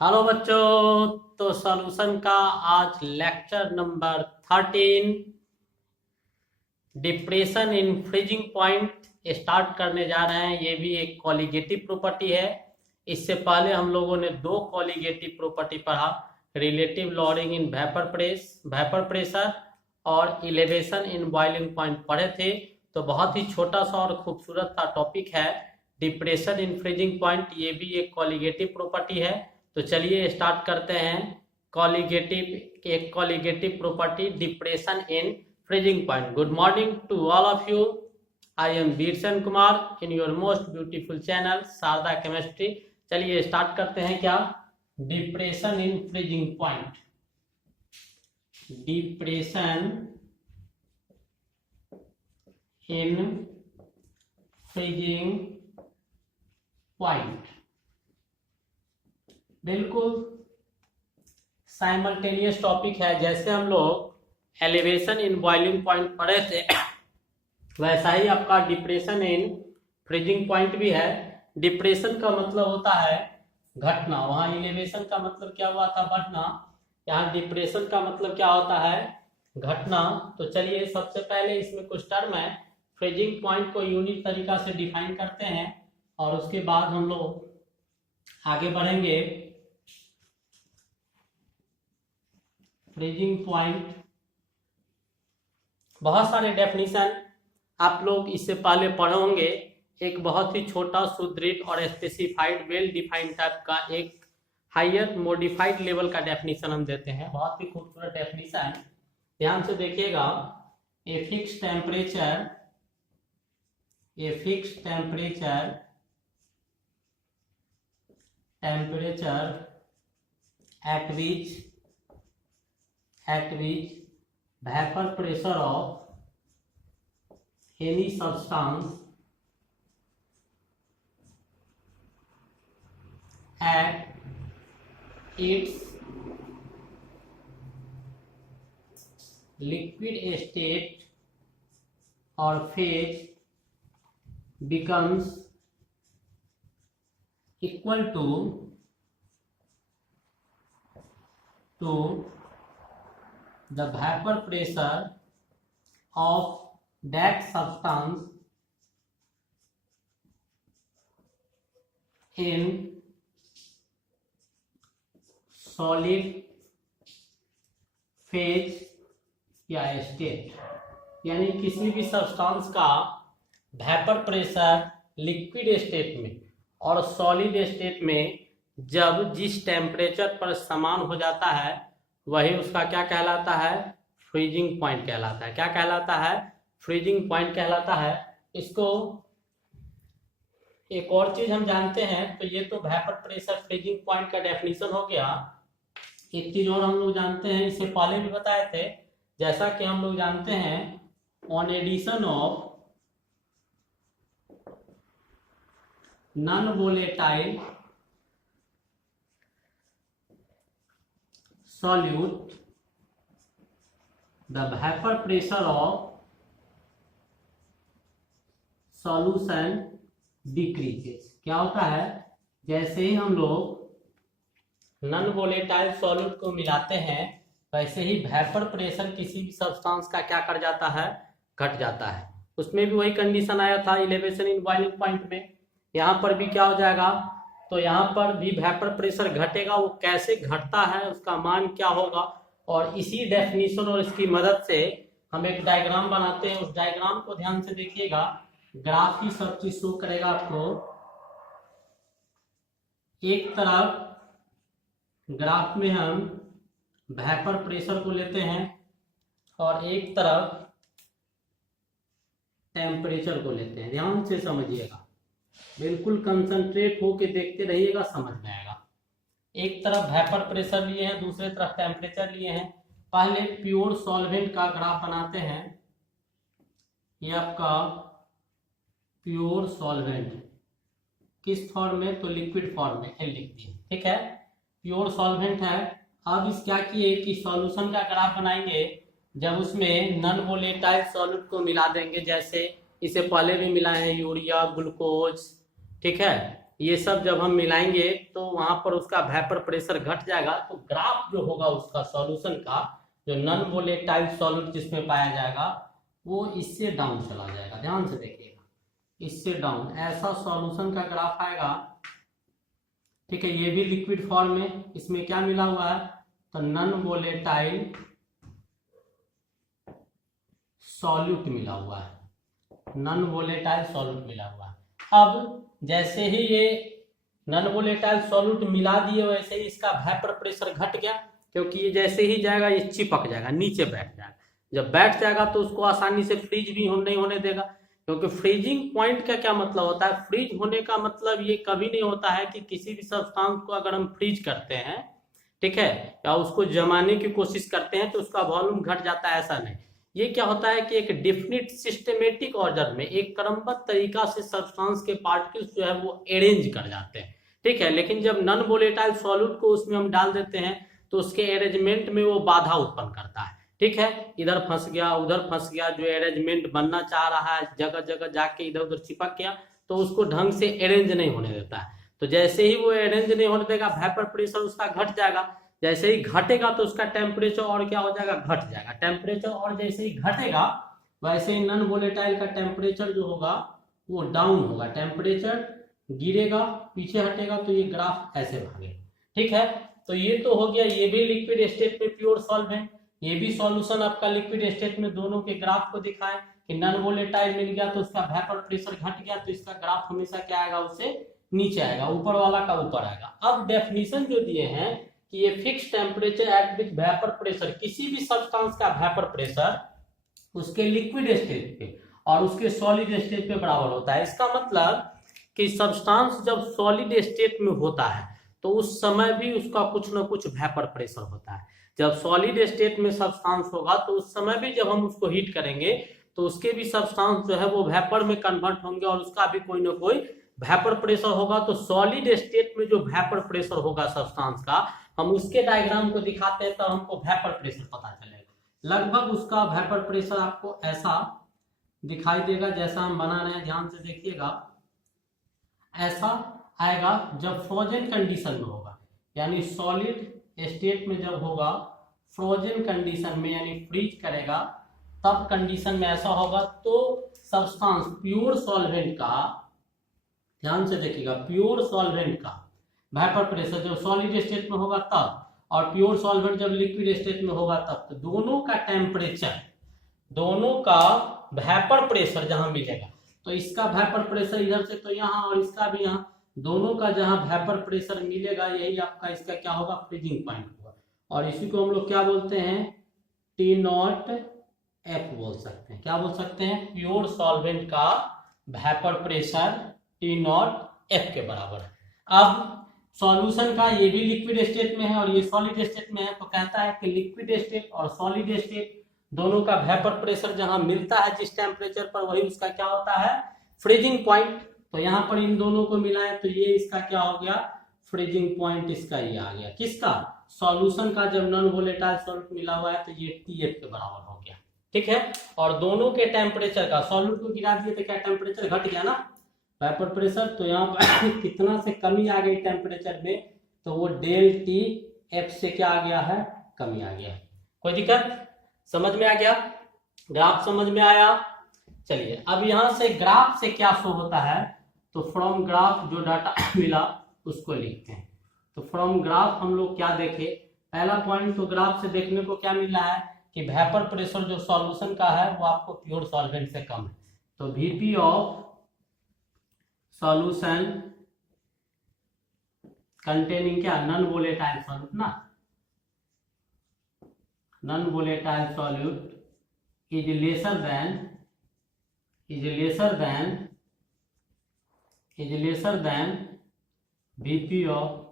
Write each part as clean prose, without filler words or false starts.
Hello बच्चों। तो solution का आज lecture number 13 depression in freezing point start करने जा रहे हैं। ये भी एक कॉलिगेटिव प्रॉपर्टी है। इससे पहले हम लोगों ने दो कॉलिगेटिव प्रॉपर्टी पढ़ा, relative lowering in vapour pressure और इलेवेशन इन बॉइलिंग पॉइंट पढ़े थे। तो बहुत ही छोटा सा और खूबसूरत सा टॉपिक है डिप्रेशन इन फ्रीजिंग पॉइंट। ये भी एक कॉलिगेटिव प्रॉपर्टी है। तो चलिए स्टार्ट करते हैं। एक colligative property depression in freezing point. Good morning to all of you. I am Birsen Kumar in your most beautiful channel Sharda chemistry. चलिए स्टार्ट करते हैं। क्या depression in freezing point, depression in freezing point बिल्कुल simultaneous topic है। जैसे हम लोग elevation in boiling point पढ़े थे, वैसा ही आपका डिप्रेशन इन फ्रीजिंग पॉइंट भी है। डिप्रेशन का मतलब होता है घटना, वहां एलिवेशन का मतलब क्या हुआ था, बढ़ना। यहाँ डिप्रेशन का मतलब क्या होता है, घटना। तो चलिए सबसे पहले इसमें कुछ टर्म है, फ्रीजिंग पॉइंट को यूनिक तरीका से डिफाइन करते हैं और उसके बाद हम लोग आगे बढ़ेंगे। फ्रीजिंग पॉइंट बहुत सारे डेफिनेशन आप लोग इससे पहले पढ़े होंगे। एक बहुत ही छोटा सुदृढ़ और स्पेसिफाइड वेल डिफाइंड टाइप का एक हायर मॉडिफाइड लेवल का डेफिनेशन हम देते हैं। बहुत ही खूबसूरत डेफिनेशन, ध्यान से देखिएगा। A fix temperature at which vapor pressure of any substance at its liquid state or phase becomes equal to the vapor pressure of that substance in solid phase या स्टेट। यानी किसी भी सब्सटेंस का vapour pressure liquid state में और solid state में जब जिस टेम्परेचर पर समान हो जाता है, वही उसका क्या कहलाता है, फ्रीजिंग पॉइंट कहलाता है। क्या कहलाता है, फ्रीजिंग पॉइंट कहलाता है। इसको एक और चीज हम जानते हैं, तो ये तो वेपर प्रेशर फ्रीजिंग पॉइंट का डेफिनेशन हो गया। एक चीज और हम लोग जानते हैं, इससे पहले भी बताए थे, जैसा कि हम लोग जानते हैं on addition of non volatile solute the vapor pressure of solution decreases। क्या होता है, जैसे ही हम लोग नॉन वोलेटाइल सॉल्यूट को मिलाते हैं, वैसे ही वेपर प्रेशर किसी भी सब्सटेंस का क्या कर जाता है, घट जाता है। उसमें भी वही कंडीशन आया था इलेवेशन इन बॉइलिंग पॉइंट में। यहाँ पर भी क्या हो जाएगा, तो यहाँ पर भी वेपर प्रेशर घटेगा। वो कैसे घटता है, उसका मान क्या होगा, और इसी डेफिनेशन और इसकी मदद से हम एक डायग्राम बनाते हैं। उस डायग्राम को ध्यान से देखिएगा, ग्राफ ही सब चीज शो करेगा आपको। एक तरफ ग्राफ में हम वेपर प्रेशर को लेते हैं और एक तरफ टेम्परेचर को लेते हैं। ध्यान से समझिएगा, बिल्कुल कंसंट्रेट होके देखते रहिएगा, समझ में आएगा। एक तरफ वेपर प्रेशर लिए हैं, दूसरे तरफ टेम्परेचर लिए हैं। पहले प्योर सॉल्वेंट का ग्राफ बनाते हैं। ये आपका प्योर सॉल्वेंट किस फॉर्म में, तो लिक्विड फॉर्म में एल लिख दिए, ठीक है। प्योर सॉल्वेंट है। अब इस क्या किए कि सॉल्यूशन का ग्राफ बनाएंगे, जब उसमें नॉन वोलेटाइल सॉल्यूट को मिला देंगे। जैसे इसे पहले भी मिलाए हैं, यूरिया, ग्लूकोज, ठीक है। ये सब जब हम मिलाएंगे तो वहां पर उसका वेपर प्रेशर घट जाएगा, तो ग्राफ जो होगा उसका सॉल्यूशन का, जो नॉन वोलेटाइल सॉल्यूट जिसमें पाया जाएगा, वो इससे डाउन चला जाएगा। ध्यान से देखिएगा, इससे डाउन ऐसा सॉल्यूशन का ग्राफ आएगा। ठीक है, ये भी लिक्विड फॉर्म में, इसमें क्या मिला हुआ है, तो नॉन वोलेटाइल सॉल्यूट मिला हुआ है, नॉन वोलेटाइल सॉल्यूट मिला हुआ है। अब जैसे ही ये नॉन वोलेटाइल सॉल्यूट मिला दिए, वैसे ही इसका वेपर प्रेशर घट गया, क्योंकि ये जैसे ही जाएगा ये चिपक जाएगा, नीचे बैठ जाएगा। जब बैठ जाएगा तो उसको आसानी से फ्रीज भी नहीं होने देगा, क्योंकि फ्रीजिंग पॉइंट का क्या मतलब होता है, फ्रीज होने का मतलब ये कभी नहीं होता है कि किसी भी सब्सटेंस को अगर हम फ्रीज करते हैं, ठीक है, या उसको जमाने की कोशिश करते हैं तो उसका वॉल्यूम घट जाता है, ऐसा नहीं। ये क्या होता है कि एक डिफिनिट सिस्टमेटिक ऑर्डर में, एक क्रमबद्ध तरीका से सब्सटेंस के पार्टिकल्स जो है वो अरेंज कर जाते हैं। ठीक है, लेकिन जब नॉन वोलेटाइल सॉल्यूट को उसमें हम डाल देते हैं तो उसके अरेंजमेंट में वो बाधा उत्पन्न करता है। ठीक है, इधर फंस गया, उधर फंस गया, जो अरेंजमेंट बनना चाह रहा है जगह जगह जाके इधर उधर चिपक गया, तो उसको ढंग से अरेंज नहीं होने देता है। तो जैसे ही वो अरेंज नहीं होने देगा, वेपर प्रेशर उसका घट जाएगा। जैसे ही घटेगा तो उसका टेम्परेचर और क्या हो जाएगा, घट जाएगा। टेम्परेचर और जैसे ही घटेगा, वैसे ही नॉन वोलेटाइल का टेम्परेचर जो होगा वो डाउन होगा, टेम्परेचर गिरेगा, पीछे हटेगा, तो ये ग्राफ ऐसे भागेगा। ठीक है, तो ये तो हो गया, ये भी लिक्विड स्टेट में प्योर सॉल्वेंट, ये भी सॉल्यूशन आपका लिक्विड स्टेट में, दोनों के ग्राफ को दिखाएं कि नॉन वोलेटाइल मिल गया तो उसका वेपर प्रेशर घट गया, तो इसका ग्राफ हमेशा क्या आएगा, उससे नीचे आएगा, ऊपर वाला का ऊपर आएगा। अब डेफिनेशन जो दिए हैं कि ये fix temperature at which vapour pressure, किसी भी सब्सटेंस का वेपर प्रेशर उसके लिक्विड स्टेट पे और उसके सॉलिड स्टेट पे बराबर होता है। इसका मतलब कि सब्सटेंस जब सॉलिड स्टेट में होता है तो उस समय भी उसका कुछ ना कुछ वेपर प्रेशर होता है। जब सॉलिड स्टेट में सब्सटेंस होगा तो उस समय भी जब हम उसको हीट करेंगे तो उसके भी सब्सटेंस जो है वो वेपर में कन्वर्ट होंगे और उसका भी कोई ना कोई वेपर प्रेशर होगा। तो सॉलिड स्टेट में जो वेपर प्रेशर होगा सब्सटेंस का, हम उसके डायग्राम को दिखाते हैं तो हमको वेपर प्रेशर पता चलेगा। लगभग उसका वेपर प्रेशर आपको ऐसा दिखाई देगा जैसा हम बना रहे हैं, ध्यान से देखिएगा। ऐसा आएगा जब फ्रोजन कंडीशन में होगा, यानी सॉलिड स्टेट में जब होगा, फ्रोजन कंडीशन में यानी फ्रीज करेगा, तब कंडीशन में ऐसा होगा। तो सब्सटेंस प्योर सॉल्वेंट का, ध्यान से देखिएगा, प्योर सॉल्वेंट का वेपर प्रेशर जब सॉलिड स्टेट में होगा तब, और प्योर सॉल्वेंट जब लिक्विड स्टेट में होगा तब, तो दोनों का टेम्परेचर, दोनों का वेपर प्रेशर जहां मिलेगा, तो इसका वेपर प्रेशर इधर से तो यहाँ और इसका भी यहाँ, दोनों का जहां वेपर प्रेशर मिलेगा यही आपका इसका क्या होगा, फ्रीजिंग पॉइंट होगा। और इसी को हम लोग क्या बोलते हैं, टी नॉट एफ बोल सकते हैं। क्या बोल सकते हैं, प्योर सॉल्वेंट का vapour pressure T naught F के बराबर है। अब सॉल्यूशन का ये भी लिक्विड स्टेट में है और ये सॉलिड स्टेट में है, तो कहता है कि लिक्विड स्टेट और सॉलिड स्टेट दोनों का वेपर प्रेशर जहां मिलता है जिस टेम्परेचर पर, वही उसका क्या होता है, फ्रीजिंग पॉइंट। तो यहाँ पर इन दोनों को मिलाएं तो ये इसका क्या हो गया, फ्रीजिंग पॉइंट इसका ये आ गया। किसका, सॉल्यूशन का। जब नॉन वोलेटाइल सॉल्यूट मिला हुआ है तो ये TF के बराबर हो गया। ठीक है, और दोनों के टेम्परेचर का, सॉल्यूट को गिरा दिए तो क्या टेम्परेचर घट गया ना, वेपर प्रेशर, तो यहाँ पर कितना से कमी आ गई टेम्परेचर में, तो वो डेल टी एफ से क्या आ गया है, कमी आ गया। कोई दिक्कत, समझ में आ गया, ग्राफ समझ में आया। चलिए अब यहां से ग्राफ से क्या शो होता है, तो फ्रॉम ग्राफ जो डाटा मिला उसको लिखते हैं। तो फ्रॉम ग्राफ हम लोग क्या देखे, पहला पॉइंट तो ग्राफ से देखने को क्या मिल रहा है कि वेपर प्रेशर जो सॉल्यूशन का है वो आपको प्योर सॉल्वेंट से कम है। तो VP ऑफ सॉल्यूशन कंटेनिंग क्या, नॉन वोलेटाइल सॉल्यूट ना, non volatile solute is lesser than VP of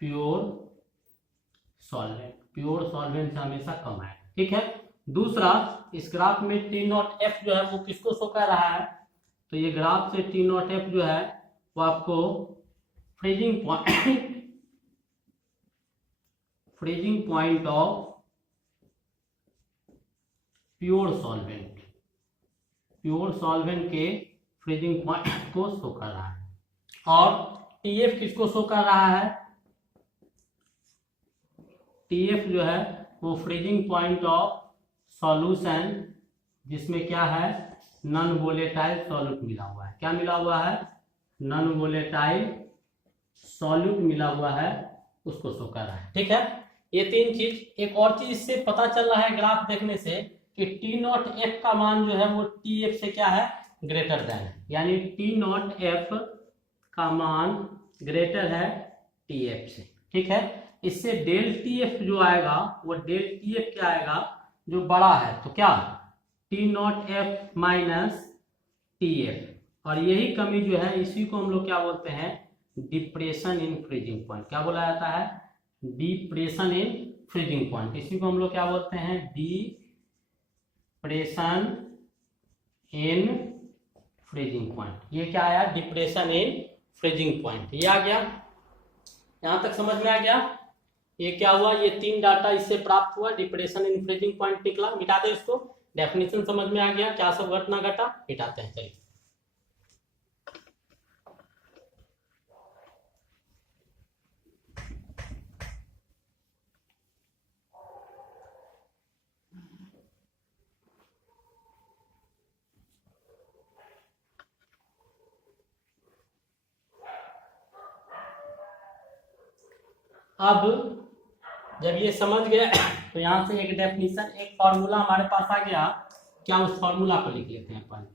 pure solvent, pure solvent से हमेशा कम है। ठीक है, दूसरा इस ग्राफ में T नॉट एफ जो है वो किसको शो कर रहा है, तो ये ग्राफ से T नॉट एफ जो है वो आपको freezing point of pure solvent के फ्रीजिंग पॉइंट को शो कर रहा है। और TF किसको शो कर रहा है, TF जो है वो फ्रीजिंग पॉइंट ऑफ सॉल्यूशन, जिसमें क्या है, नॉन वोलेटाइल सॉल्यूट मिला हुआ है। क्या मिला हुआ है, नॉन वोलेटाइल सॉल्यूट मिला हुआ है, उसको शो कर रहा है। ठीक है, ये तीन चीज। एक और चीज इससे पता चल रहा है ग्राफ देखने से कि T0F का मान जो है वो TF से क्या है, ग्रेटर देन है, यानी T0F का मान ग्रेटर है TF से। ठीक है, इससे डेल TF जो आएगा वो डेल TF क्या आएगा, जो बड़ा है, तो क्या T0F माइनस TF, और यही कमी जो है इसी को हम लोग क्या बोलते हैं, डिप्रेशन इन फ्रीजिंग पॉइंट। क्या बोला जाता है, डिप्रेशन इन फ्रीजिंग पॉइंट। इसी को हम लोग क्या बोलते हैं, डिप्रेशन इन फ्रीजिंग पॉइंट। ये क्या आया, डिप्रेशन इन फ्रीजिंग पॉइंट, ये आ गया। यहां तक समझ में आ गया। ये क्या हुआ, ये तीन डाटा इससे प्राप्त हुआ, डिप्रेशन इन फ्रीजिंग पॉइंट निकला। मिटा दे इसको, डेफिनेशन समझ में आ गया, क्या सब घटना घटा, मिटाते हैं। चलिए, अब जब ये समझ गए तो यहां से एक डेफिनेशन, एक फॉर्मूला हमारे पास आ गया। क्या, उस फॉर्मूला को लिख लेते हैं अपन।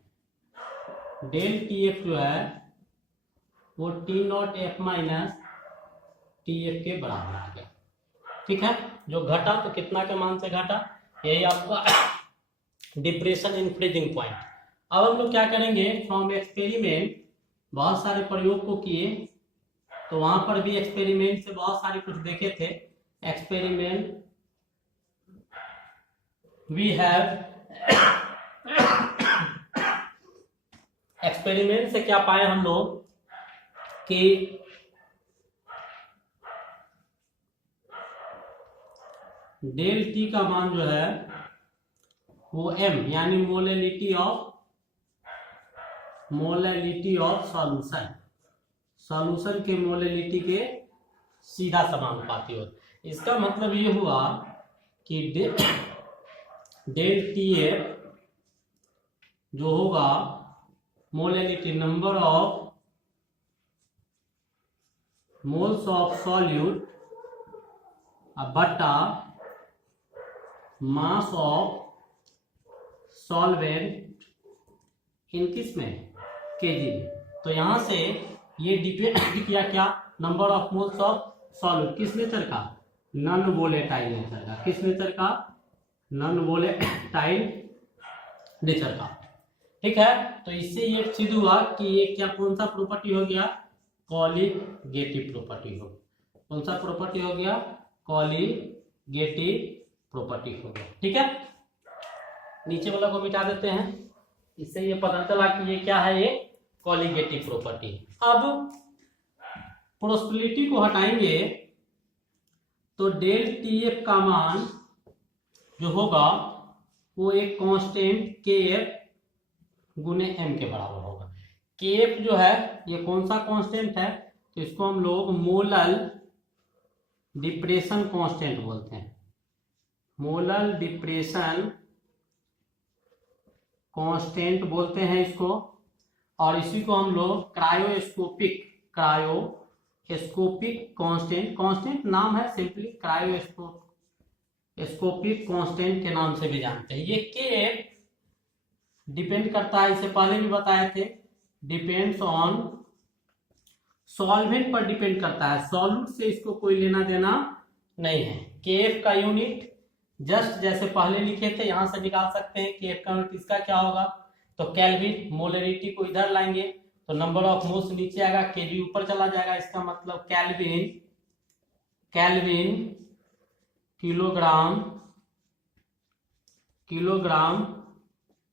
डेल TF जो है वो T0F माइनस TF के बराबर आ गया। ठीक है, जो घटा तो कितना के मान से घटा, यही आपका डिप्रेशन इन फ्रीजिंग पॉइंट। अब हम लोग क्या करेंगे, फ्रॉम एक्सपेरिमेंट बहुत सारे प्रयोग को किए, तो वहां पर भी एक्सपेरिमेंट से बहुत सारे कुछ देखे थे। एक्सपेरिमेंट वी हैव, एक्सपेरिमेंट से क्या पाए हम लोग कि डेल T का मान जो है वो M यानी मोलैलिटी ऑफ सॉल्यूशन, सॉल्यूशन के मोलैलिटी के सीधा समानुपाती होता। इसका मतलब ये हुआ कि डेल TF जो होगा molality, number of moles of solute बटा मास ऑफ सॉल्वेंट इन किस में, केजी में। तो यहां से ये डिपेंड किया क्या, number of moles of solute किस नेचर का, नॉन वोलेटाइल नेचर का। किस नेचर का, नॉन वोलेटाइल नेचर का। ठीक है, तो इससे ये सिद्ध हुआ कि ये क्या, कौन सा प्रॉपर्टी हो गया, कॉलीगेटिव प्रॉपर्टी हो। कौन सा प्रॉपर्टी हो गया, कॉलीगेटिव प्रॉपर्टी हो गया। ठीक है, नीचे वाला को मिटा देते हैं। इससे ये पता चला कि ये क्या है, ये कॉलीगेटिव प्रॉपर्टी। अब प्रोबेबिलिटी को हटाएंगे तो डेल TF का मान जो होगा वो एक कांस्टेंट KF गुने M के बराबर होगा। KF जो है ये कौन सा कांस्टेंट है, तो इसको हम लोग मोलल डिप्रेशन कांस्टेंट बोलते हैं। मोलल डिप्रेशन कांस्टेंट बोलते हैं इसको, और इसी को हम लोग क्रायोस्कोपिक कांस्टेंट नाम है, सिंपली क्रायोस्कोपिक कांस्टेंट के नाम से भी जानते हैं। ये के डिपेंड करता है, इसे पहले भी बताए थे, डिपेंड्स ऑन सॉल्वेंट पर डिपेंड करता है, सॉल्यूट से इसको कोई लेना देना नहीं है। KF का यूनिट जस्ट जैसे पहले लिखे थे यहां से निकाल सकते हैं। KF का यूनिट इसका क्या होगा, तो केल्विन, मोलरिटी को इधर लाएंगे तो नंबर ऑफ मोल्स नीचे आएगा, केजी ऊपर चला जाएगा। इसका मतलब केल्विन किलोग्राम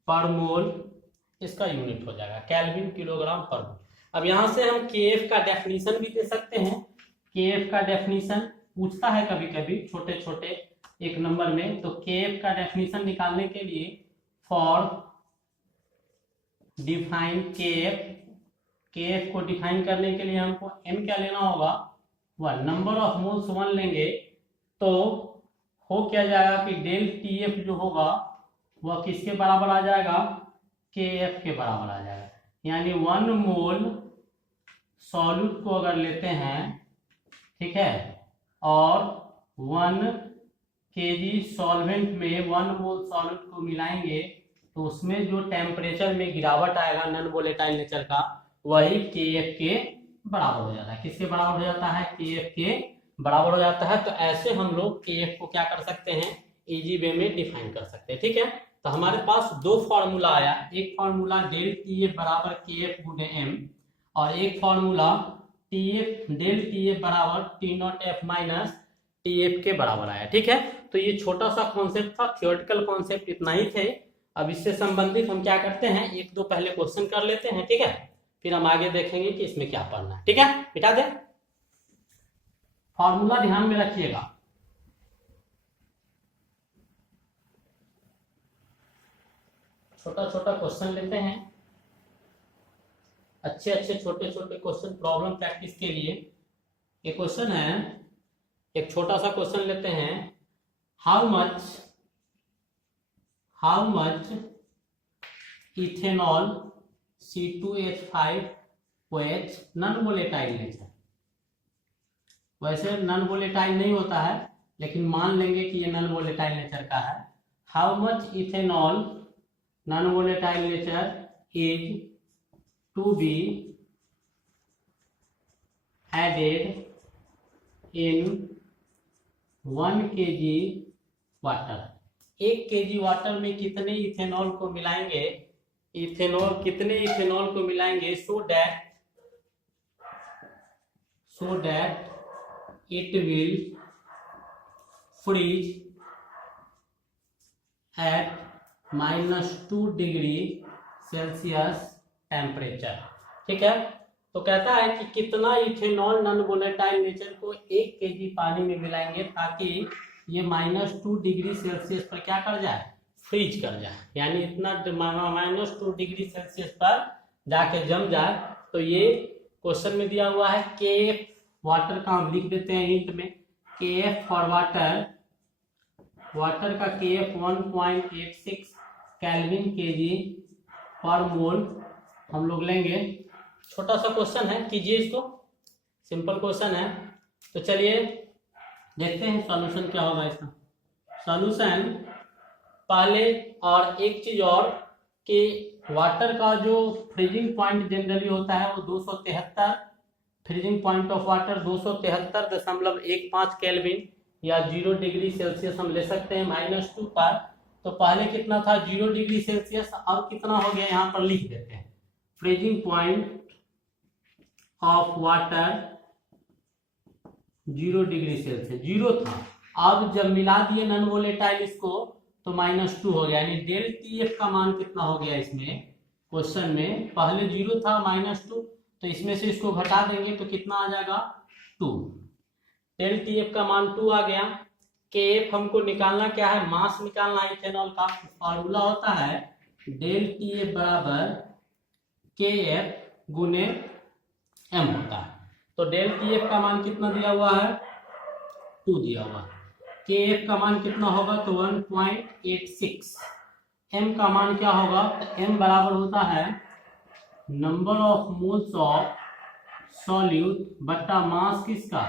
पर मोल इसका यूनिट हो जाएगा, केल्विन किलोग्राम पर मोल। अब यहां से हम KF का डेफिनेशन भी दे सकते हैं। KF का डेफिनेशन पूछता है कभी कभी छोटे छोटे एक नंबर में, तो KF का डेफिनेशन निकालने के लिए फॉर डिफाइन KF के एफ को डिफाइन करने के लिए हमको एम क्या लेना होगा, वह नंबर ऑफ मोल्स 1 लेंगे तो हो क्या जाएगा कि डेल टी एफ जो होगा वह किसके बराबर आ जाएगा, के एफ के बराबर आ जाएगा। यानी 1 मोल सॉल्यूट को अगर लेते हैं, ठीक है, और 1 केजी सॉल्वेंट में 1 मोल सॉल्यूट को मिलाएंगे तो उसमें जो टेम्परेचर में गिरावट आएगा नॉन वोलेटाइल नेचर का, वही के एफ के बराबर हो जाता है। किसके बराबर हो जाता है, के एफ के बराबर हो जाता है। तो ऐसे हम लोग के एफ को क्या कर सकते हैं, इजी वे में डिफाइन कर सकते हैं। ठीक है, तो हमारे पास दो फॉर्मूला आया, एक फॉर्मूला डेल टी एफ बराबर के एफ गुणे एम, और एक formula T F del T F बराबर T naught F minus T F के बराबर आया। ठीक है, तो ये छोटा सा कॉन्सेप्ट था, थियोरेटिकल कॉन्सेप्ट इतना ही थे। अब इससे संबंधित हम क्या करते हैं, एक दो पहले क्वेश्चन कर लेते हैं, ठीक है, फिर हम आगे देखेंगे कि इसमें क्या पढ़ना है। ठीक है, मिटा दे, फॉर्मूला ध्यान में रखिएगा। छोटा छोटा क्वेश्चन लेते हैं, अच्छे अच्छे छोटे छोटे क्वेश्चन प्रॉब्लम प्रैक्टिस के लिए। ये क्वेश्चन है, एक छोटा सा क्वेश्चन लेते हैं, how much ethanol C2H5OH non volatile nature. वैसे नॉन वोलेटाइल नहीं होता है, लेकिन मान लेंगे कि ये नॉन वोलेटाइल नेचर का है। How much ethanol non volatile nature is to be added in 1 kg water. 1 kg water में कितने इथेनॉल को मिलाएंगे, कितने इथेनॉल को मिलाएंगे so that it will freeze at -2 degree Celsius temperature. ठीक है, तो कहता है कि कितना इथेनॉल नॉन वोलेटाइल नेचर को 1 kg पानी में मिलाएंगे ताकि ये -2 डिग्री सेल्सियस पर क्या कर जाए, फ्रीज कर जाए, यानी इतना -2 डिग्री सेल्सियस पर जाके जम जाए। तो ये क्वेश्चन में दिया हुआ है के एफ वाटर का, हम लिख देते हैं इंट में, के एफ फॉर वाटर का के एफ 1.86 केल्विन केजी पर मोल हम लोग लेंगे। छोटा सा क्वेश्चन है, कीजिए इसको, सिंपल क्वेश्चन है। तो चलिए देखते हैं सॉल्यूशन क्या होगा इसका। सॉल्यूशन पहले, और एक चीज और कि वाटर का जो फ्रीजिंग पॉइंट जनरली होता है वो 273, freezing point of water 273.15 kelvin या 0 डिग्री सेल्सियस हम ले सकते हैं -2 पर। तो पहले कितना था, 0 डिग्री सेल्सियस, अब कितना हो गया यहाँ पर लिख देते हैं। Freezing point of water 0 degree Celsius, 0 था, अब जब मिला दिए नॉन वोलेटाइल इसको तो -2 हो गया, यानी डेल टी एफ का मान कितना हो गया इसमें क्वेश्चन में, पहले 0 था -2, तो इसमें से इसको घटा देंगे तो कितना आ जाएगा 2। डेल टी एफ का मान 2 आ गया। के एफ हमको निकालना क्या है, मास निकालना है इथेनॉल का। फॉर्मूला होता है डेल टी एफ बराबर के एफ गुने एम होता है। तो डेल टी एफ का मान कितना दिया हुआ है, 2 दिया हुआ है। के एफ का मान कितना होगा तो 1.86। एम का मान क्या होगा, तो एम बराबर होता है number of moles of solute बट्टा मास किसका,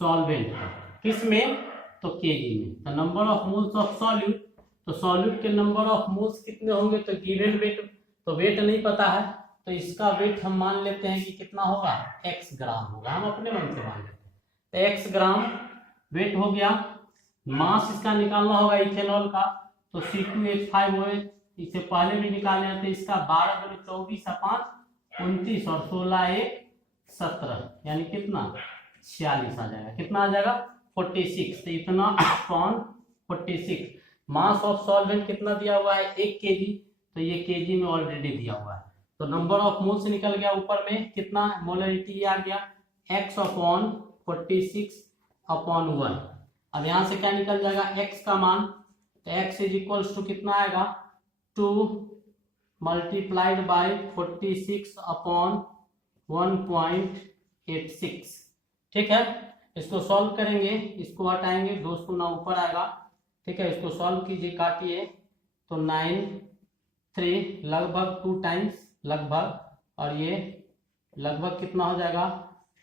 सॉल्वेंट का, किसमें तो केजी में। तो number of moles of solute, तो सॉल्यूट के नंबर ऑफ मोल्स कितने होंगे, तो गिवन वेट, तो वेट नहीं पता है तो इसका वेट हम मान लेते हैं कि कितना होगा, x ग्राम होगा, हम अपने मन से मान लेते हैं। तो x ग्राम वेट हो गया। मास इसका निकालना होगा इथेनॉल का, तो C2H5OH इसे पहले भी निकाले हैं, तो इसका 12 × 24 = 5 29 और 16 × 17 यानी कितना 46 आ जाएगा। कितना आ जाएगा 46। तो इतना अपॉन 46। मास ऑफ सॉल्वेंट कितना दिया हुआ है 1 kg, तो ये केजी में ऑलरेडी दिया हुआ है। तो नंबर ऑफ मोल्स निकल गया, ऊपर में कितना मोलरिटी आ गया x/46/1। अब यहां से क्या निकल जाएगा x का मान, तो x = कितना आएगा 2 मल्टीप्लाइड बाय 46 अपॉन 1.86। ठीक है, इसको सॉल्व करेंगे, इसको हटाएंगे, 2 शून्य ऊपर आएगा। ठीक है, इसको सॉल्व कीजिए, काटिए, तो 9 3 लगभग 2 टाइम्स लगभग, और ये लगभग कितना हो जाएगा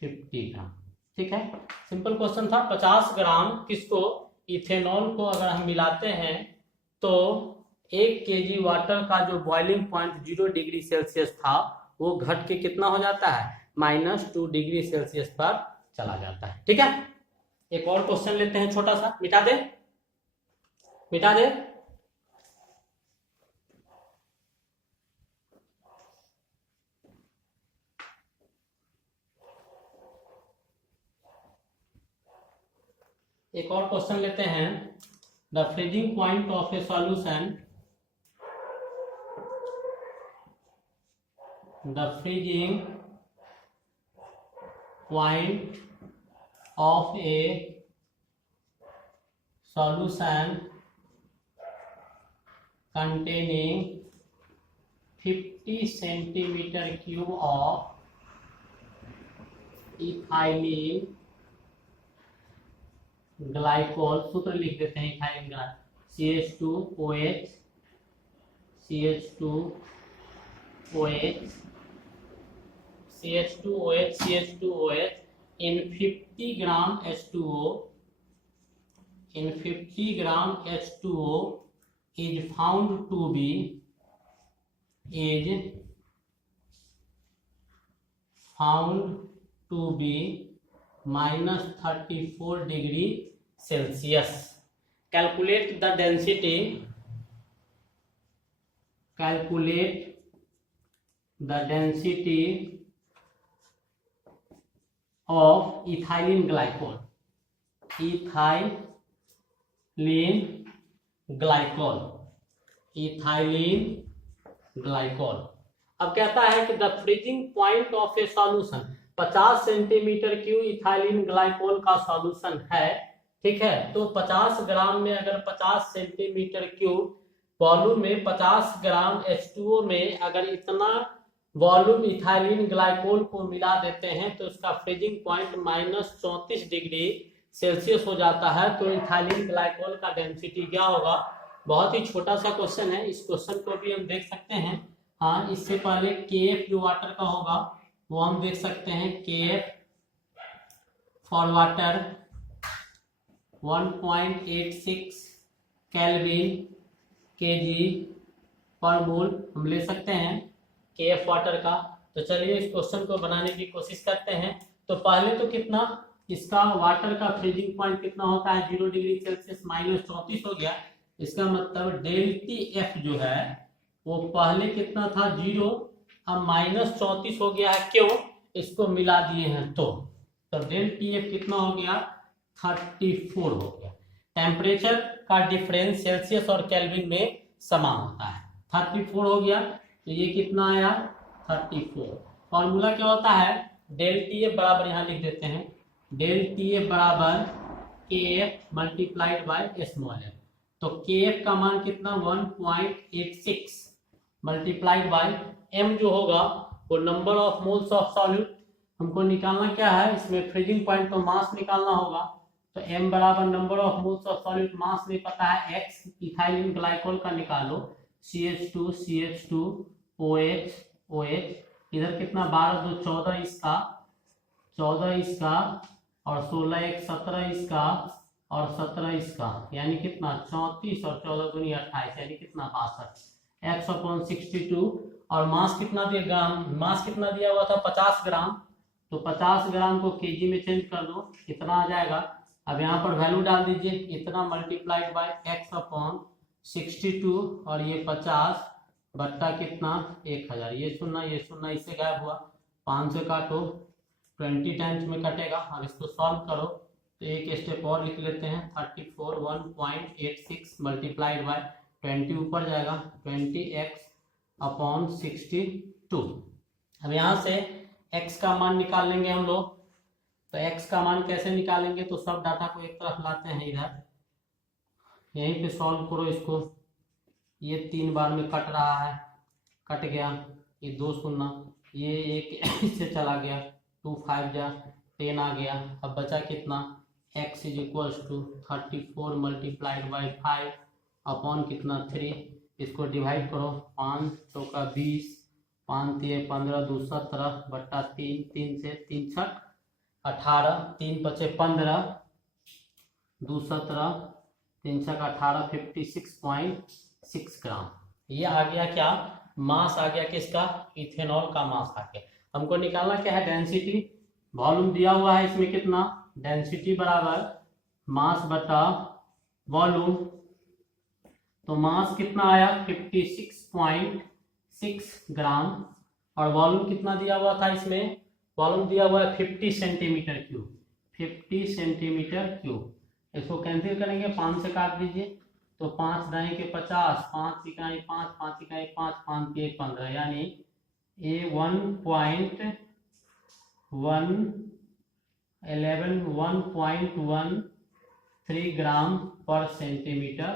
50 ग्राम। ठीक है, सिंपल क्वेश्चन था। 50 ग्राम किसको, इथेनॉल को अगर हम मिलाते हैं तो 1 kg वाटर का जो बॉइलिंग पॉइंट 0 डिग्री सेल्सियस था वो घट के कितना हो जाता है -2 डिग्री सेल्सियस पर चला जाता है। ठीक है, एक और क्वेश्चन लेते हैं छोटा सा, मिटा दे मिटा दे। एक और क्वेश्चन लेते हैं। The freezing point of A solution, the freezing point of a solution containing 50 centimeter cube of ethylene glycol, सूत्र लिख देते हैं, ethylene CH2OH CH2OH in 50 gram H2O, in 50 gram H2O is found to be -34 degree Celsius. Calculate the density of ethylene glycol. अब कहता है कि the freezing point of A solution, 50 centimetre cube ethylene glycol का solution है। ठीक है, तो 50 ग्राम में अगर 50 सेंटीमीटर क्यूब वॉल्यूम में 50 ग्राम H2O में अगर इतना वॉल्यूम इथाइलिन ग्लाइकोल को मिला देते हैं तो इसका फ्रीजिंग पॉइंट -34 डिग्री सेल्सियस हो जाता है। तो इथाइलिन ग्लाइकोल का डेंसिटी क्या होगा। बहुत ही छोटा सा क्वेश्चन है, इस क्वेश्चन को भी हम देख सकते हैं। हाँ, इससे पहले KF जो वाटर का होगा वो हम देख सकते हैं। KF for water 1.86 kelvin kg पर मोल हम ले सकते हैं KF वाटर का। तो चलिए इस क्वेश्चन को बनाने की कोशिश करते हैं। तो पहले तो कितना, इसका वाटर का फ्रीजिंग पॉइंट कितना होता है 0 डिग्री सेल्सियस, -34 हो गया। इसका मतलब ΔTF जो है वो पहले कितना था 0, अब -34 हो गया है। क्यों, इसको मिला दिए हैं तो ΔTF कितना हो गया 34 हो गया। टेम्परेचर का डिफरेंस सेल्सियस और केल्विन में समान होता है। 34 हो गया, तो ये कितना आया 34। फॉर्मूला क्या होता है, ΔTF बराबर यहाँ लिख देते हैं, ΔTF बराबर KF multiplied by small m। तो KF का मान कितना 1.86 मल्टीप्लाइड बाय m जो होगा वो number of moles of solute. हमको निकालना क्या है, इसमें फ्रीजिंग पॉइंट तो मास निकालना होगा। तो m बराबर number of moles of solute, mass नहीं पता है, x इथाइलिन ग्लाइकोल का निकालो, CH2OH, इधर कितना 12 2 14 इसका, 14 इसका, और 16 1 17 इसका, और 17 इसका, यानी कितना 34, और 14 दूनी 28, यानी कितना 62 x/62। और मास कितना दिया, मास कितना दिया हुआ था 50 ग्राम, तो 50 ग्राम को केजी में चेंज कर दो, कितना आ जाएगा। अब यहाँ पर वैल्यू डाल दीजिए, इतना मल्टीप्लाइड बाय x/62, और ये 50 बट्टा कितना 1000, ये शून्य इससे गायब हुआ, 5 से काटो 20 टाइम्स में कटेगा। अब इसको सॉल्व करो तो एक स्टेप और लिख लेते हैं, 34 1.86 मल्टीप्लाइड बाय 20 ऊपर जाएगा 20x/62। अब यहाँ से x का मान निकाल लेंगे हम लोग। तो x का मान कैसे निकालेंगे, तो सब डाटा को एक तरफ लाते हैं, इधर यहीं पे सॉल्व करो इसको। ये 3 बार में कट रहा है, कट गया, ये 2 शून्य, ये एक इससे चला गया, 2 5 जा 10 आ गया। अब बचा कितना, x is equals to 34 multiplied by 5 upon कितना 3, इसको डिवाइड करो, 5 चौका 20, 5 तिये 15, 2 17 बट्टा 3, 3 से 3 छठ 18, 3 बचे 15, 2 17, 3 छक 18, 56.6 ग्राम। ये आ गया क्या, मास आ गया किसका, इथेनॉल का मास आ गया। हमको निकालना क्या है, डेंसिटी। वॉल्यूम दिया हुआ है इसमें कितना, डेंसिटी बराबर मास बटा वॉल्यूम। तो मास कितना आया 56.6 ग्राम, और वॉल्यूम कितना दिया हुआ था इसमें, वॉल्यूम दिया हुआ है 50 सेंटीमीटर क्यूब, 50 सेंटीमीटर क्यूब। इसको कैंसिल करेंगे, 5 से काट दीजिए, तो 5 दाएं के 50, 5 इकाई 5, 5 इकाई 5, 5 के 15, यानी ये 1.13 ग्राम पर सेंटीमीटर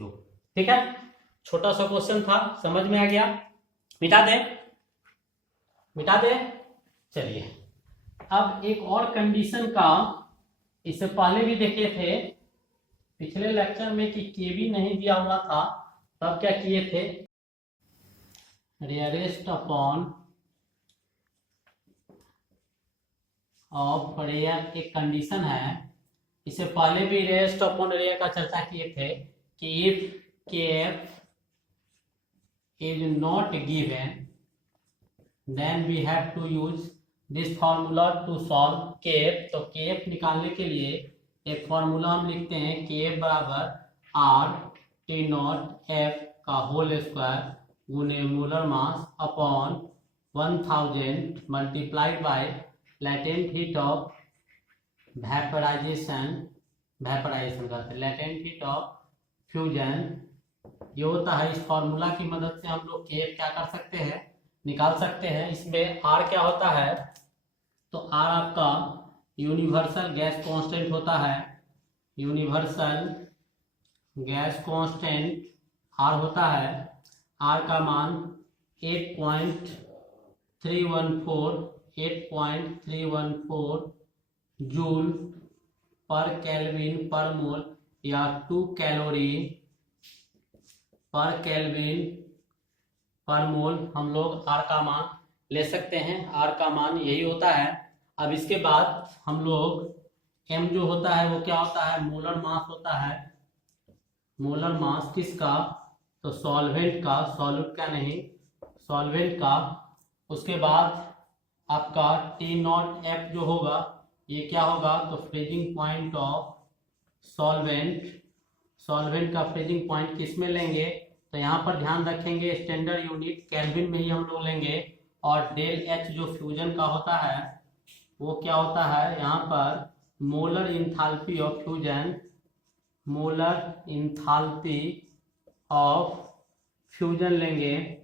क्यूब। ठीक है, छोटा सा क्वेश्चन था, समझ में आ गया। मिटा दे, मिटा दे। चलिए अब एक और कंडीशन का, इससे पहले भी देखे थे पिछले लेक्चर में कि केबी नहीं दिया हुआ था, तब क्या किए थे, रेयरेस्ट अपॉन ऑफ रेयर एक कंडीशन है। इससे पहले भी रेयरेस्ट अपॉन रेयर का चर्चा किए थे कि if KF is not given then we have to use this formula to solve KF. तो केएफ निकालने के लिए एक फॉर्मूला हम लिखते हैं, केएफ बराबर आर टी नॉट एफ का होल स्क्वायर गुने molar mass upon 1000 multiplied by latent heat of vaporisation, vaporisation करते हैं लेटेंट हीट ऑफ फ्यूजन। ये होता है, इस फॉर्मूला की मदद से हम लोग केएफ क्या कर सकते हैं, निकाल सकते हैं। इसमें आर क्या होता है, तो आर आपका यूनिवर्सल गैस कांस्टेंट होता है, यूनिवर्सल गैस कांस्टेंट आर होता है। आर का मान 8.314 जूल पर केल्विन पर मोल या 2 कैलोरी पर केल्विन पर मोल हम लोग आर का मान ले सकते हैं। आर का मान यही होता है। अब इसके बाद हम लोग एम जो होता है वो क्या होता है, मोलर मास होता है। मोलर मास किसका, तो सॉल्वेंट का, सॉल्यूट का नहीं, सॉल्वेंट का। उसके बाद आपका टी नॉट एफ जो होगा ये क्या होगा, तो freezing point of solvent. Solvent का फ्रीजिंग पॉइंट किस में लेंगे, तो यहाँ पर ध्यान रखेंगे स्टैंडर्ड यूनिट केल्विन में ही हम लोग लेंगे। और डेल एच जो फ्यूजन का होता है वो क्या होता है, यहाँ पर molar enthalpy of fusion, molar enthalpy of fusion लेंगे।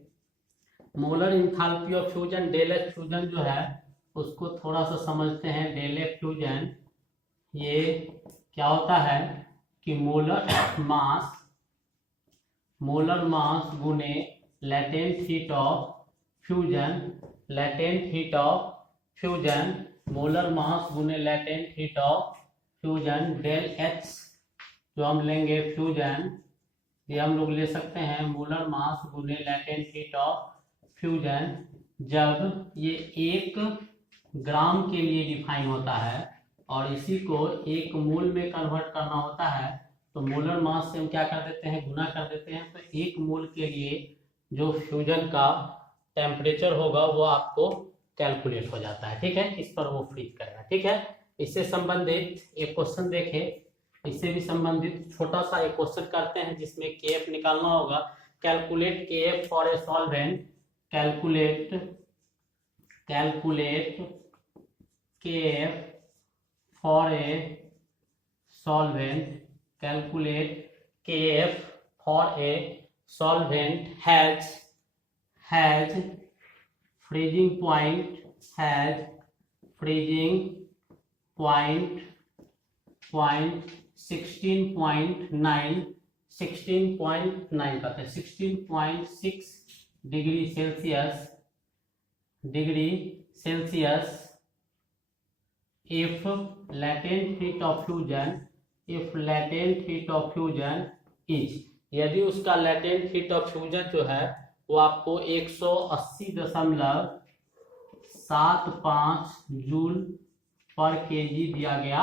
Molar enthalpy of fusion, del H fusion जो है उसको थोड़ा सा समझते हैं। डेल एच फ्यूजन ये क्या होता है कि मोलर मास गुने latent heat of fusion, latent heat of fusion, molar mass गुने latent heat of fusion. Del H जो हम लेंगे फ्यूजन, ये हम लोग ले सकते हैं मोलर मास गुने लेटेंट हीट ऑफ फ्यूजन। जब ये 1 ग्राम के लिए डिफाइन होता है और इसी को 1 मोल में कन्वर्ट करना होता है, तो मोलर मास से हम क्या कर देते हैं, गुना कर देते हैं। तो 1 मोल के लिए जो फ्यूजन का टेम्परेचर होगा वो आपको कैलकुलेट हो जाता है। ठीक है, इस पर वो फ्रीज करेगा। ठीक है, इससे संबंधित एक क्वेश्चन देखें, इससे भी संबंधित छोटा सा एक क्वेश्चन करते हैं जिसमें केएफ निकालना होगा। Calculate KF for a solvent, calculate KF for a solvent, calculate KF for a solvent has freezing point 16.9 16.6 degree Celsius if latent heat of fusion is, यदि उसका latent heat of fusion जो है वो आपको 180.75 joule पर KG दिया गया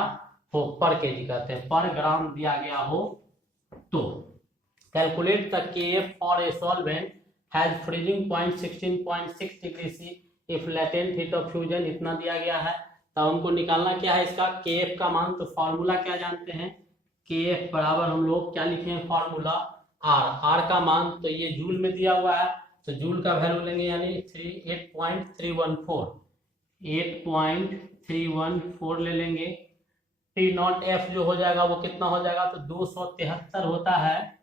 हो, पर केजी कहते हैं, पर ग्राम दिया गया हो, तो calculate the KF for a solvent has freezing point 16.6 degree C if latent heat of fusion इतना दिया गया है। तब हमको निकालना क्या है इसका KF का मान, तो फॉर्मूला क्या जानते हैं, KF बराबर हम लोग क्या लिखे हैं फॉर्मूला R का मान, तो ये जूल में दिया हुआ है तो जूल का वैल्यू लेंगे यानी 8.314 ले लेंगे। T0F जो हो जाएगा वो कितना हो जाएगा, तो 273 होता है,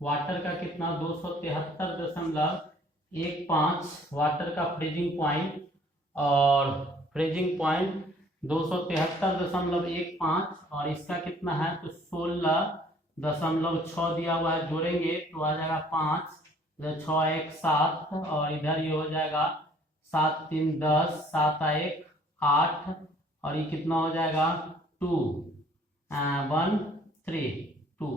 वाटर का कितना 273.15 वाटर का फ्रीजिंग पॉइंट, और फ्रीजिंग पॉइंट 273.15 और इसका कितना है तो 16.6 दिया हुआ है, जोड़ेंगे तो आ जाएगा 5, 6 1 7 और इधर ये हो जाएगा 7 3 10, 7 1 8 और ये कितना हो जाएगा 2 1 3 2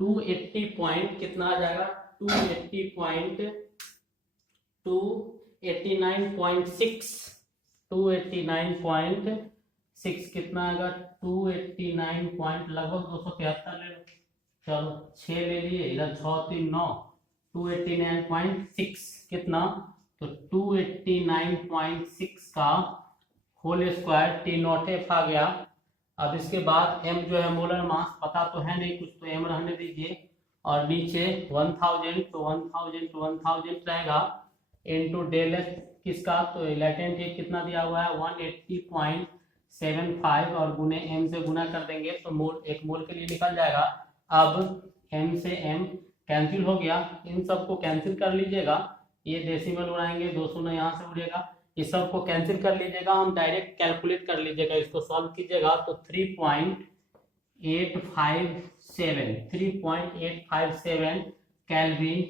280 पॉइंट कितना आ जाएगा 289.6 कितना आएगा 289 पॉइंट लगभग 273 ले लो, चलो 6 ले लिए, इधर 6 3 9 289.6 कितना, तो 289.6 का होल स्क्वायर T0F आ गया। अब इसके बाद m जो है मोलर मास पता तो है नहीं कुछ, तो m रहने दीजिए, और नीचे 1000 तो 1000 रहेगा इनटू डेल एच किसका, तो लेटेंट हीट कितना दिया हुआ है 180.75 और गुने m से गुना कर देंगे तो मोल, एक मोल के लिए निकल जाएगा। अब m से m कैंसिल हो गया, इन सबको कैंसिल कर लीजिएगा, ये डेसिमल उड़ाएंगे 200 ना यहाँ से उड़ेगा, इस सब को कैंसिल कर लीजिएगा, हम डायरेक्ट कैलकुलेट कर लीजिएगा, इसको सॉल्व कीजिएगा तो 3.857 केल्विन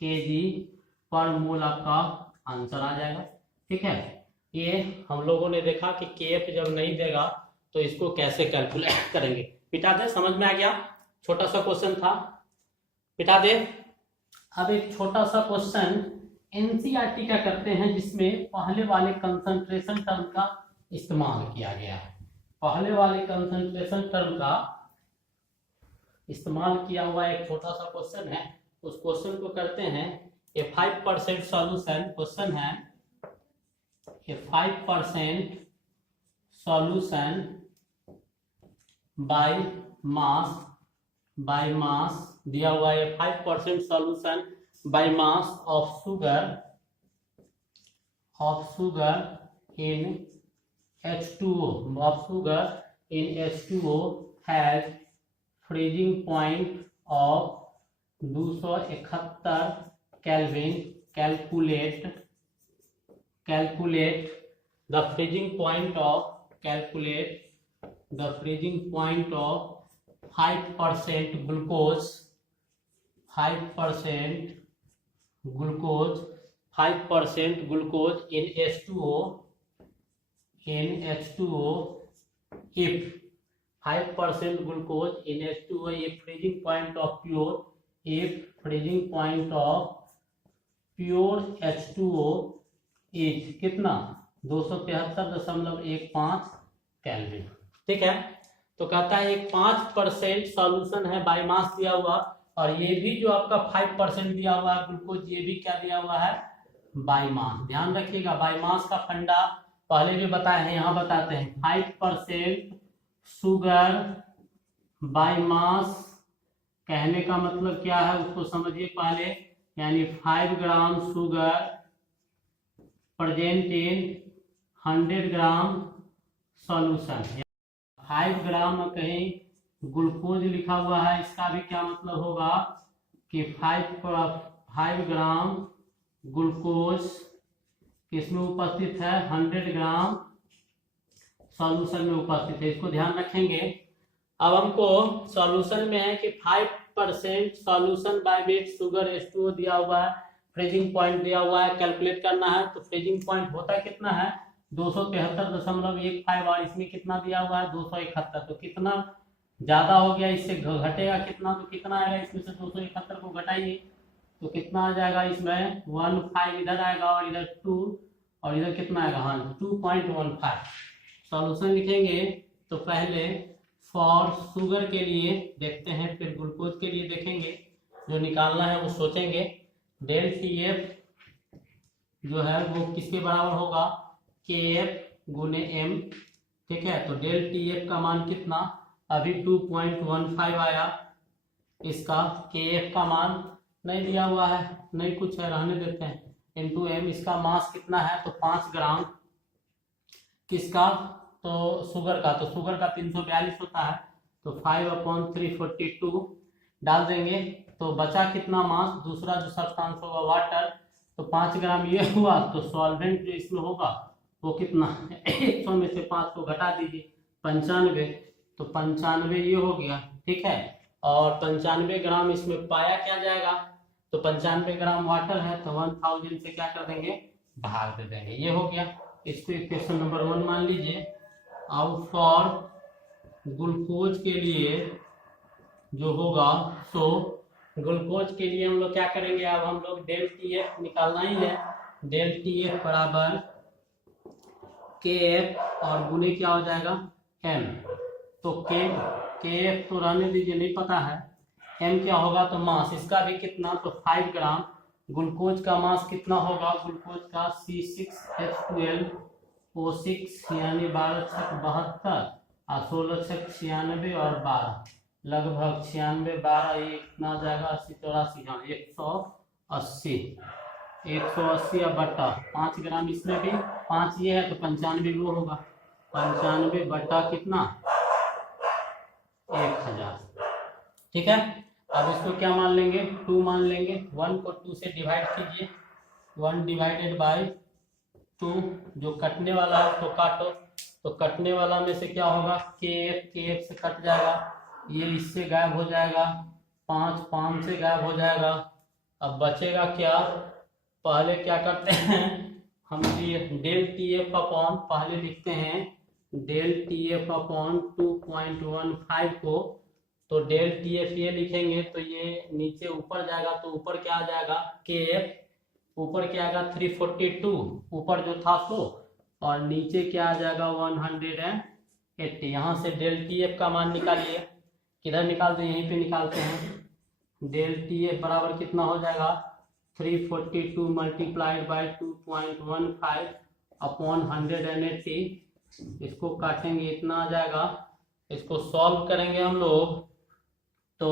केजी पर मोल आपका आंसर आ जाएगा। ठीक है, ये हम लोगों ने देखा कि KF जब नहीं देगा तो इसको कैसे कैलकुलेट करेंगे। पिटा दे, समझ में आ गया, छोटा सा क्वेश्चन था, पिटा दे। अब एक छोटा सा क्वेश्चन NCERT का करते हैं जिसमें पहले वाले कंसंट्रेशन टर्म का इस्तेमाल किया गया है, पहले वाले कंसंट्रेशन टर्म का इस्तेमाल किया हुआ एक छोटा सा क्वेश्चन है, उस क्वेश्चन को करते हैं। ए 5% सॉल्यूशन, क्वेश्चन है ए 5% सॉल्यूशन बाय मास दिया हुआ है, 5% solution by mass of sugar in H2O has freezing point of 271 Kelvin. Calculate the freezing point of 5% glucose 5% glucose in H2O if 5% glucose in H2O if freezing point of pure H2O is कितना 273.15 kelvin. ठीक है, तो कहता है एक 5% solution है by mass दिया हुआ, और ये भी जो आपका 5% दिया हुआ है ग्लूकोज, ये भी क्या दिया हुआ है बाय मास। ध्यान रखिएगा, बाय मास का फंडा पहले भी बताए हैं, यहाँ बताते हैं। 5% शुगर बाय मास कहने का मतलब क्या है उसको समझिए पहले, यानी 5 gram sugar present in 100 gram solution. 5 ग्राम कहीं ग्लूकोज लिखा हुआ है, इसका भी क्या मतलब होगा कि 5 ग्राम ग्लूकोज किसमें उपस्थित है 100 ग्राम सॉल्यूशन में उपस्थित है, इसको ध्यान रखेंगे। अब हमको सॉल्यूशन में है कि 5% solution by weight sugar H2O दिया हुआ है, फ्रीजिंग पॉइंट दिया हुआ है, कैलकुलेट करना है। तो फ्रीजिंग पॉइंट होता कितना है 273.15 और इसमें कितना दिया हुआ है 271। तो कितना ज्यादा हो गया, इससे घटेगा कितना, तो कितना आएगा इसमें से 271 को घटाइए तो कितना आ जाएगा, इसमें 15 इधर आएगा और इधर 2 और इधर कितना आएगा, हाँ 2.15। सॉल्यूशन लिखेंगे तो पहले फॉर शुगर के लिए देखते हैं, फिर ग्लूकोज के लिए देखेंगे, जो निकालना है वो सोचेंगे। डेल TF जो है वो किसके बराबर होगा, KF गुने M, ठीक है। तो डेल TF का मान कितना, अभी 2.15 आया, इसका KF का मान नहीं दिया हुआ है, नहीं कुछ है, रहने देते हैं, इंटू M। इसका मास कितना है तो 5 ग्राम, किसका, तो शुगर का, तो शुगर का 342 होता है, तो 5/342 डाल देंगे तो बचा कितना मास, दूसरा जो सब्सटेंस होगा वाटर, तो 5 ग्राम ये हुआ। तो सॉल्वेंट जो इसमें होगा वो कितना 100 में से 5 को घटा दीजिए 95, तो 95 ये हो गया, ठीक है। और 95 ग्राम इसमें पाया क्या जाएगा, तो 95 ग्राम वाटर है तो 1000 से क्या कर देंगे, भाग दे देंगे, ये हो गया। इसको इक्वेशन नंबर 1 मान लीजिए। अब फॉर ग्लूकोज के लिए जो होगा, सो ग्लूकोज के लिए हम लोग क्या करेंगे, अब हम लोग डेल TF निकालना ही है। डेल TF बराबर KF और गुने क्या हो जाएगा M। तो KF तो रहने दीजिए, नहीं पता है, M क्या होगा, तो मास इसका भी कितना, तो 5 ग्राम। ग्लूकोज का मास कितना होगा, ग्लूकोज का C6H12O6 यानी 12×72 और 16×96 और 12 लगभग 96, 12 ये कितना आ जाएगा 80, 84, हाँ 180 या बट्टा 5 ग्राम, इसमें भी 5 ये है तो 95 वो होगा, 95 बट्टा कितना 1000, ठीक है। अब इसको क्या मान लेंगे, 2 मान लेंगे, 1 को 2 से डिवाइड कीजिए, 1 डिवाइडेड बाई 2, जो कटने वाला है तो काटो, तो कटने वाला में से क्या होगा, KF से कट जाएगा, ये इससे गायब हो जाएगा, 5 से गायब हो जाएगा। अब बचेगा क्या, पहले क्या करते हैं हम, डेल TF अपॉन पहले लिखते हैं डेल TF अपॉन 2.15 को, तो डेल TF ये लिखेंगे तो ये नीचे ऊपर जाएगा, तो ऊपर क्या आ जाएगा KF, ऊपर क्या आएगा 342 ऊपर जो था सो, और नीचे क्या आ जाएगा 180। यहाँ से डेल TF का मान निकालिए, किधर निकालते हैं, यहीं पे निकालते हैं। डेल TF बराबर कितना हो जाएगा 342 मल्टीप्लाइड बाई 2.15 अपॉन 180, इसको काटेंगे इतना आ जाएगा। इसको सॉल्व करेंगे हम लोग, तो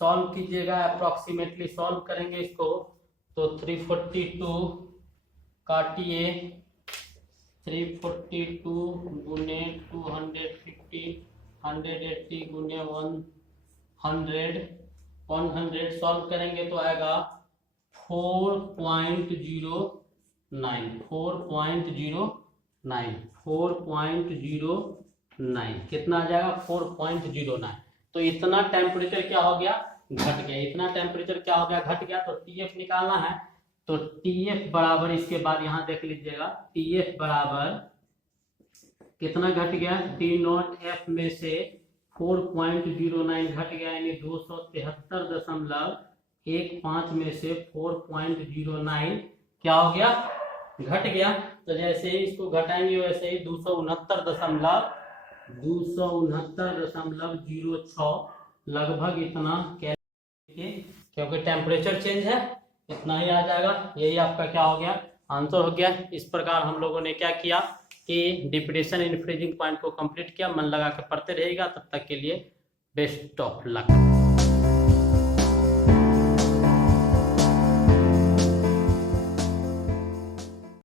सॉल्व कीजिएगा, अप्रोक्सीमेटली सॉल्व करेंगे इसको, तो 342 काटिए, 342 गुने 250, 180 गुने 100 सॉल्व करेंगे तो आएगा 4.09 कितना आ जाएगा 4.09। तो इतना टेम्परेचर क्या हो गया, घट गया, इतना टेम्परेचर क्या हो गया, घट गया। तो TF निकालना है, तो TF बराबर, इसके बाद यहाँ देख लीजिएगा, TF बराबर कितना घट गया, T0F में से 4.09 घट गया, यानी 273.15 में से 4.09 क्या हो गया, घट गया। तो जैसे ही इसको घटाएंगे वैसे ही 269.06 लगभग इतना, क्योंकि टेम्परेचर चेंज है, इतना ही आ जाएगा। यही आपका क्या हो गया, आंसर हो गया। इस प्रकार हम लोगों ने क्या किया कि डिप्रेशन इन फ्रीजिंग पॉइंट को कंप्लीट किया। मन लगा के पढ़ते रहेगा, तब तक के लिए बेस्ट ऑफ लक।